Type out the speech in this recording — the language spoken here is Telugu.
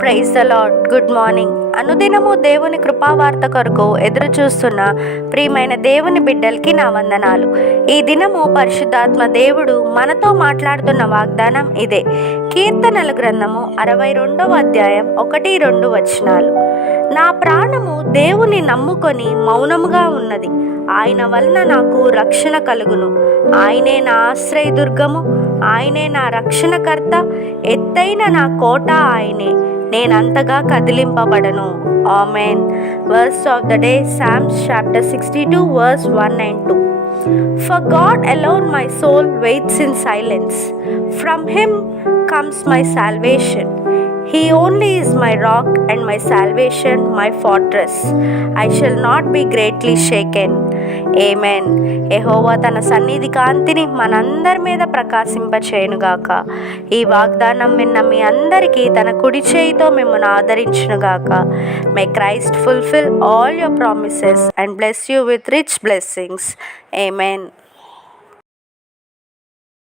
Praise the lord. Good morning. అనుదినము దేవుని కృపావార్త కొరకు ఎదురు చూస్తున్న ప్రియమైన దేవుని బిడ్డలకి నా వందనాలు. ఈ దినము పరిశుద్ధాత్మ దేవుడు మనతో మాట్లాడుతున్న వాగ్దానం ఇదే. కీర్తనల గ్రంథము 62వ అధ్యాయం 1-2 వచనాలు. నా ప్రాణము దేవుని నమ్ముకొని మౌనముగా ఉన్నది. ఆయన వలన నాకు రక్షణ కలుగును. ఆయనే నా ఆశ్రయదుర్గము, ఆయనే నా రక్షణకర్త, ఎత్తైన నా కోట ఆయనే, నేనంతగా కదిలింపబడను. Amen. Verse of the day, Psalms chapter 62 verse 1 and 2. For God alone my soul waits in silence. From him comes my salvation. He only is my rock and my salvation, my fortress. I shall not be greatly shaken. Amen. యెహోవా తన సన్నిధి కాంతిని మనందరి మీద ప్రకాశింపచేయునుగాక. ఈ వాగ్దానం విన్న మీ అందరికీ తన కుడి చేయితో మిమ్మల్ని ఆదరించునుగాక. May Christ fulfill all your promises and bless you with rich blessings. Amen.